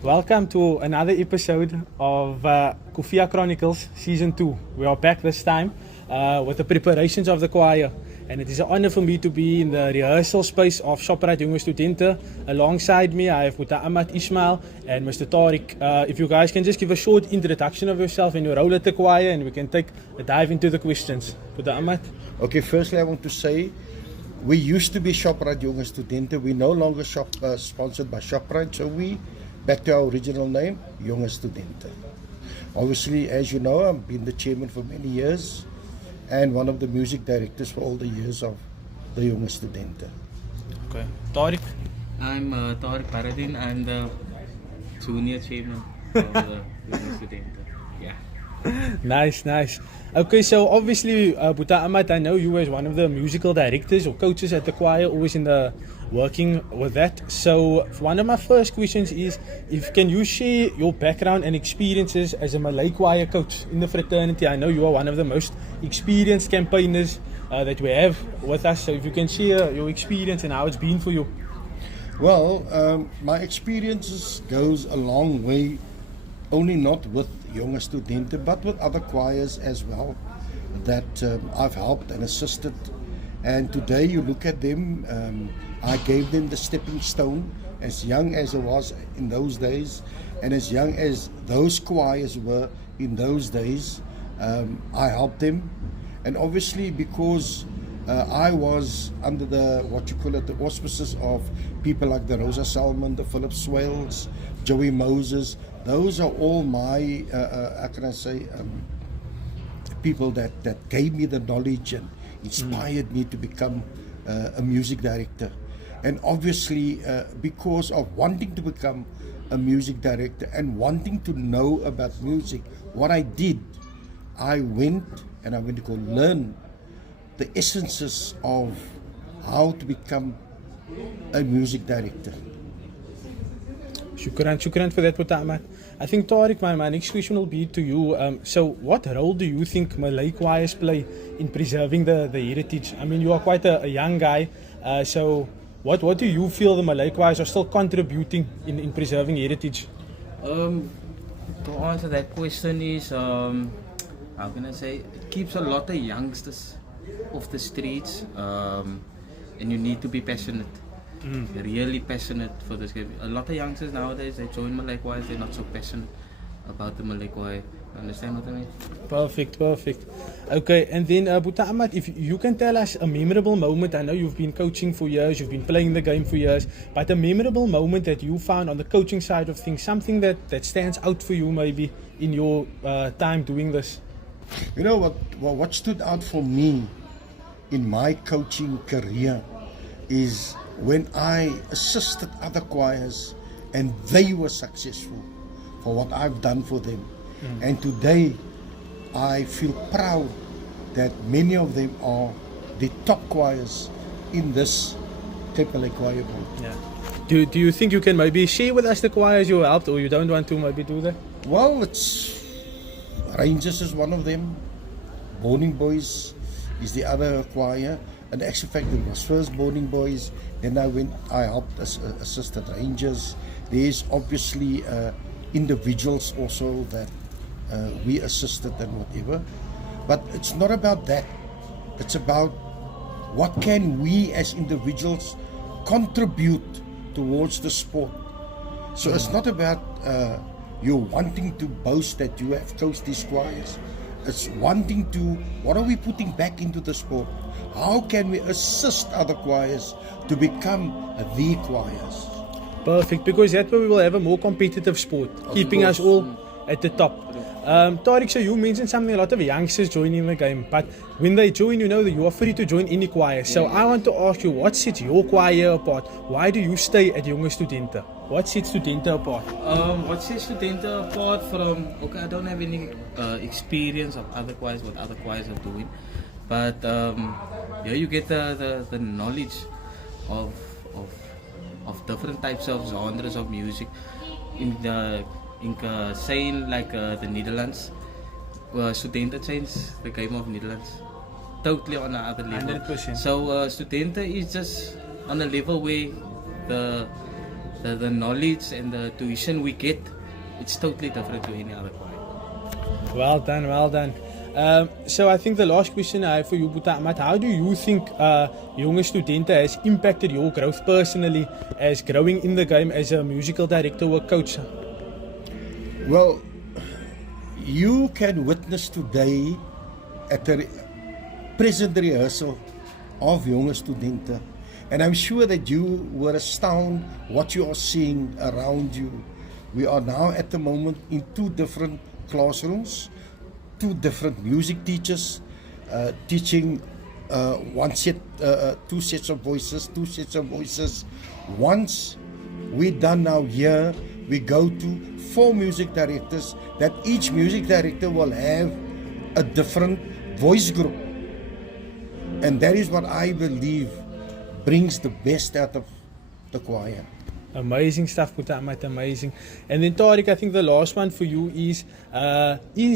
Welcome to another episode of Koefiya Chronicles Season 2. We are back this time with the preparations of the choir, and it is an honor for me to be in the rehearsal space of Shoprite Jonge Studente. Alongside me I have Mr. Ahmad Ismail and Mr. Tariq. If you guys can just give a short introduction of yourself and your role at the choir, and we can take a dive into the questions. Mr. Ahmad? Okay, firstly I want to say we used to be Shoprite Jonge Studente. We no longer sponsored by Shoprite, so we back to our original name, Jonge Studente. Obviously, as you know, I've been the chairman for many years and one of the music directors for all the years of the Jonge Studente. Okay. Tariq? I'm Tariq Paradin. I'm the junior chairman of the Jonge Studente. Yeah. Nice. Okay, so obviously, Buta Ahmad, I know you as one of the musical directors or coaches at the choir, always in the working with that. So one of my first questions is, can you share your background and experiences as a Malay choir coach in the fraternity? I know you are one of the most experienced campaigners that we have with us. So if you can share your experience and how it's been for you. Well, my experiences goes a long way, only not with Jonge Studente, but with other choirs as well that I've helped and assisted. And today you look at them, I gave them the stepping stone as young as I was in those days, and as young as those choirs were in those days. I helped them, and obviously because I was under the the auspices of people like the Rosa Salmon, the Philip Swales, Joey Moses. Those are all my how can I say people that gave me the knowledge and inspired me to become a music director. And obviously because of wanting to become a music director and wanting to know about music, what I did, I went to go learn the essences of how to become a music director. Shukran for that, Mr. Ahmad. I think, Tariq, my next question will be to you. So what role do you think Malay choirs play in preserving the heritage? I mean, you are quite a young guy, so what do you feel the Malay choirs are still contributing in preserving heritage? To answer that question is, how can I say, it keeps a lot of youngsters off the streets, and you need to be passionate. Really passionate for this game. A lot of youngsters nowadays, they join Malay choirs, they're not so passionate about the Malay choir. Understand what I mean? Perfect. Okay, and then Buta Ahmad, if you can tell us a memorable moment. I know you've been coaching for years, you've been playing the game for years, but a memorable moment that you found on the coaching side of things, something that stands out for you maybe in your time doing this. You know what stood out for me in my coaching career is when I assisted other choirs and they were successful for what I've done for them. And today I feel proud that many of them are the top choirs in this Malay choir board. Yeah. Do you think you can maybe share with us the choirs you helped, or you don't want to maybe do that? Well, it's Rangers is one of them. Boarding Boys is the other choir. And actually, in fact, it was first Boarding Boys, then I helped assisted Rangers. There's obviously individuals also that we assisted and whatever. But it's not about that. It's about what can we as individuals contribute towards the sport. So it's not about you wanting to boast that you have coached these choirs. It's wanting to, what are we putting back into the sport? How can we assist other choirs to become the choirs? Perfect, because that way we will have a more competitive sport, keeping us all at the top. Tariq, so you mentioned something, a lot of youngsters joining the game, but when they join, you know that you are free to join any choir. So I want to ask you, what sets your choir apart? Why do you stay at Jonge Studente? what sets Studente apart? What sets Studente apart from, okay, I don't have any experience of other choirs, what other choirs are doing, but yeah, you get the knowledge of different types of genres of music. Saying like the Netherlands, Studente changed the game of Netherlands totally on another level. 100%. So Studente is just on a level where the knowledge and the tuition we get, it's totally different to any other choir. Well done, well done. So I think the last question I have for you, Boeta Ahmad, how do you think Jonge Studente has impacted your growth personally as growing in the game as a musical director or coach? Well, you can witness today at the present rehearsal of Jonge Studente, and I'm sure that you were astounded what you are seeing around you. We are now at the moment in 2 different classrooms, 2 different music teachers teaching 2 sets of voices. Once we're done now here, we go to 4 music directors, that each music director will have a different voice group. And that is what I believe brings the best out of the choir. Amazing stuff, Boeta Ahmad, amazing. And then Tariq, I think the last one for you is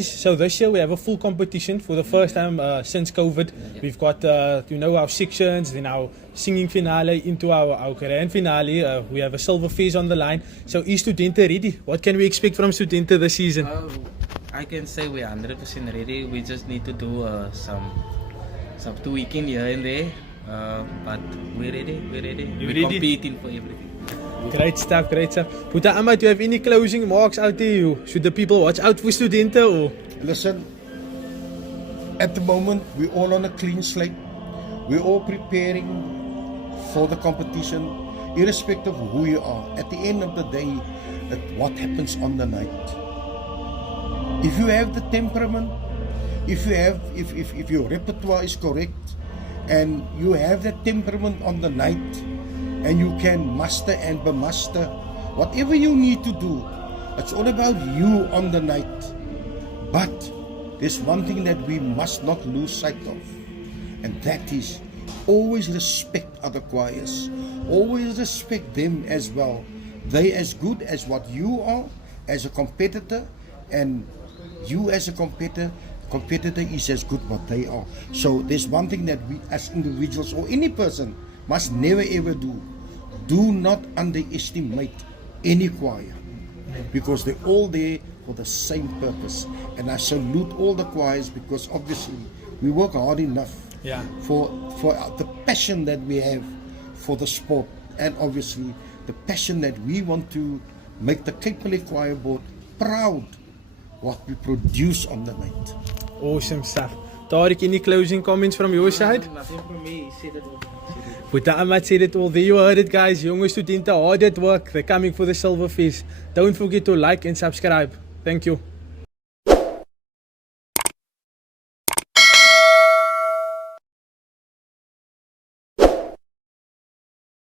so this year we have a full competition for the first time since COVID. We've got our sections, then our singing finale into our grand finale. We have a silver fees on the line. So is Studente ready? What can we expect from Studente this season? I can say we're 100% ready. We just need to do some tweaking here and there, but we're ready. We're ready? Competing for everything. Great stuff, great stuff. Boeta Ahmad, do you have any closing remarks out to you? Should the people watch out for Studente or? Listen, at the moment we're all on a clean slate. We're all preparing for the competition, irrespective of who you are. At the end of the day, what happens on the night. If you have the temperament, if your repertoire is correct, and you have that temperament on the night, and you can master and bemaster whatever you need to do, it's all about you on the night. But there's one thing that we must not lose sight of, and that is always respect other choirs. Always respect them as well. They as good as what you are as a competitor, and you as a competitor is as good what they are. So there's one thing that we as individuals or any person must never ever do. Do not underestimate any choir, because they're all there for the same purpose. And I salute all the choirs, because obviously we work hard enough for the passion that we have for the sport, and obviously the passion that we want to make the Cape Malay Choir Board proud what we produce on the night. Awesome stuff. Tariq, any closing comments from your side? Nothing from me. He said it all. Boeta Ahmad said it all. There you heard it, guys. Jonge Studente hard at work. They're coming for the silver fees. Don't forget to like and subscribe. Thank you.